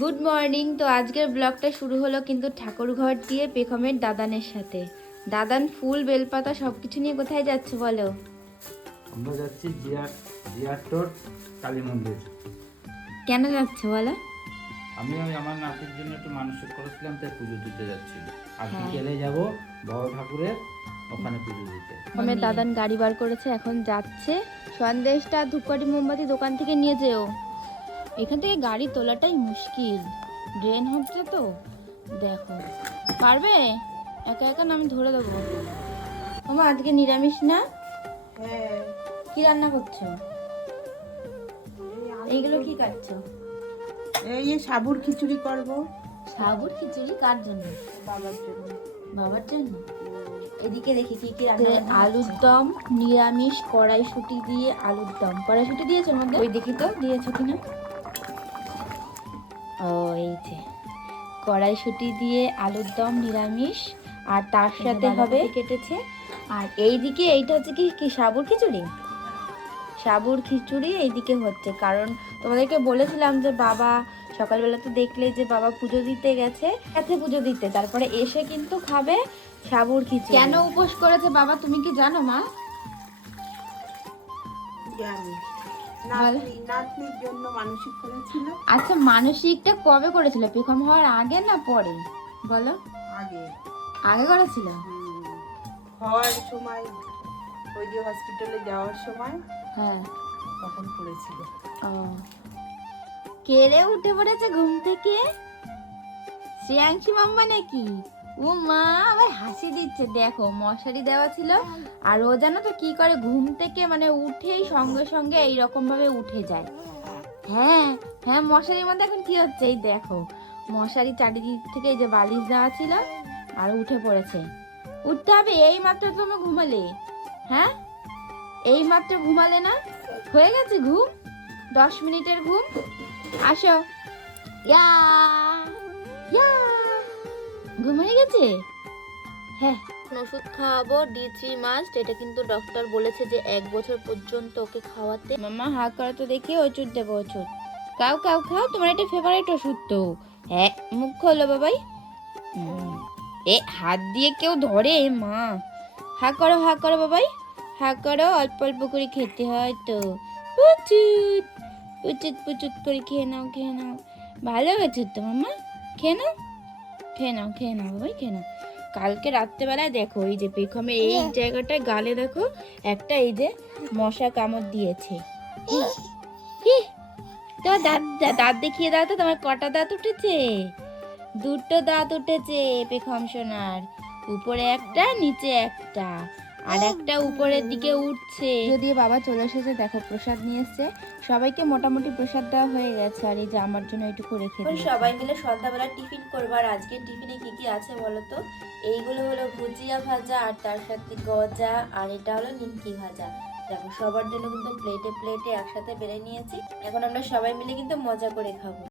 Good morning. তো আজকের ব্লগটা শুরু হলো কিন্তু ঠাকুরঘর দিয়ে পেখমের দাদানের সাথে। দাদান ফুল বেলপাতা সবকিছু নিয়ে কোথায় যাচ্ছে বলো? আমরা যাচ্ছি জিয়ার টোট কালী মন্দির। কেন যাচ্ছে বলো? আমি আমার নাতির জন্য একটু মানসিক করেছিলাম, তাই পুজো দিতে যাচ্ছি। আর হ্যাঁ। বিকেলে যাব বড় ঠাকুরের ওখানে পুজো দিতে। পেখমের দাদান গাড়ি বার করেছে, এখন যাচ্ছে। সন্দেশটা ধূপকাঠি মোমবাতি দোকান থেকে নিয়ে যেও। এখান থেকে গাড়ি তোলাটাই মুশকিল, ড্রেন হচ্ছে তো। দেখো পারবে? একা একা না আমি ধরে দেবো। মামা আজকে নিরামিষ না? হ্যাঁ, কি রান্না করছো? এইগুলো কি কাটছো? এই সাবুর খিচুড়ি করব সাবুর খিচুড়ি কার জন্য? বাবার জন্য। বাবার জন্য। এদিকে দেখি কি কি রান্না। আলুর দম নিরামিষ, কড়াইশুঁটি দিয়ে আলুর দম। কড়াইশুঁটি দিয়েছো মধ্যে? ওই দেখি তো দিয়েছো কিনা। ও এই যে কড়াইশুঁটি দিয়ে আলুর দম নিরামিষ, আর তার সাথে হবে কেটেছে। আর এইদিকে এইটা হচ্ছে কি কি সাবুর খিচুড়ি। সাবুর খিচুড়ি এইদিকে হচ্ছে, কারণ তোমাদেরকে বলেছিলাম যে বাবা সকালবেলা তো দেখলে যে বাবা পুজো দিতে গেছে, পুজো দিতে, তারপরে এসে কিন্তু খাবে সাবুর খিচুড়ি। কেন উপোস করেছে বাবা তুমি কি জানো মা? জানি, নাতনির জন্য মানসিক করেছিল। আচ্ছা, মানসিকটা কবে করেছিল? পেখম হওয়ার আগে না পরে বলো? আগে আগে করেছিল। হওয়ার সময়, ওই যে হসপিটালে যাওয়ার সময় হ্যাঁ, তখন করেছিল। ও কেড়ে উঠে পড়েছে ঘুম থেকে শ্রেয়াংশী মাম্মা নাকি? ও মা আবার হাসি দিচ্ছে। দেখো মশারি দেওয়া ছিল, আর ও জানো তো কি করে, ঘুম থেকে মানে উঠেই সঙ্গে সঙ্গে এইরকম ভাবে উঠে যায়। হ্যাঁ হ্যাঁ, মশারির মধ্যে এখন কি হচ্ছে এই দেখো, মশারি চারিদিক থেকে এই যে বালিশ দেওয়া ছিল আর উঠে পড়েছে। উঠতে হবে, এই মাত্র তুমি ঘুমালে। হ্যাঁ এই মাত্র ঘুমালে না? হয়ে গেছে ঘুম, 10 মিনিটের ঘুম। আসো, ইয়া ইয়া, ঘুম হয়ে গেছে। হ্যাঁ, ওষুধ খাওয়াবো D3 মাস্ট। এটা কিন্তু ডক্টর বলেছে যে 1 বছর পর্যন্ত ওকে খাওয়াতে। মাম্মা হা করে তো দেখি, ওষুধ দেবো। ওষুধ খাও খাও খাও, তোমার এটা ফেভারিট ওষুধ তো। হ্যাঁ মুখ খোলো বাবাই। এ হাত দিয়ে কেউ ধরে মা। হা করো বাবাই, হা করো। অল্প অল্প করে খেতে হয় তো। পুচুত পুচুত পুচুত করে খেয়ে নাও খেয়ে নাও। ভালো হয়েছে তো মাম্মা, খেয়ে নাও খেয়ে নাও খেয়ে নাও বাবাই, খেয়ে নাও। কালকে রাত্রেবেলায় দেখো এই যে পেখমের এই জায়গাটায় গালে দেখো একটা এই যে মশা কামড় দিয়েছে। কি তোমার দাঁত দাঁত দেখিয়ে দাও তো, তোমার কটা দাঁত উঠেছে? 2টো দাঁত উঠেছে পেখম সোনার, উপরে একটা নিচে একটা, আর একটা উপরের দিকে উঠছে। যদিও বাবা চলে এসেছে, দেখো প্রসাদ নিয়ে এসছে। সবাইকে মোটামুটি প্রসাদ দেওয়া হয়ে গেছে, আর এই যে আমার জন্য একটু রেখে দিই। সবাই মিলে সন্ধ্যাবেলা টিফিন করবার। আজকে টিফিনে কি কি আছে বলো তো? এইগুলো হলো ভুজিয়া ভাজা, আর তার সাথে গজা, আর এটা হলো নিমকি ভাজা। দেখো সবার জন্য কিন্তু প্লেটে প্লেটে একসাথে বেড়ে নিয়েছি। এখন আমরা সবাই মিলে কিন্তু মজা করে খাবো।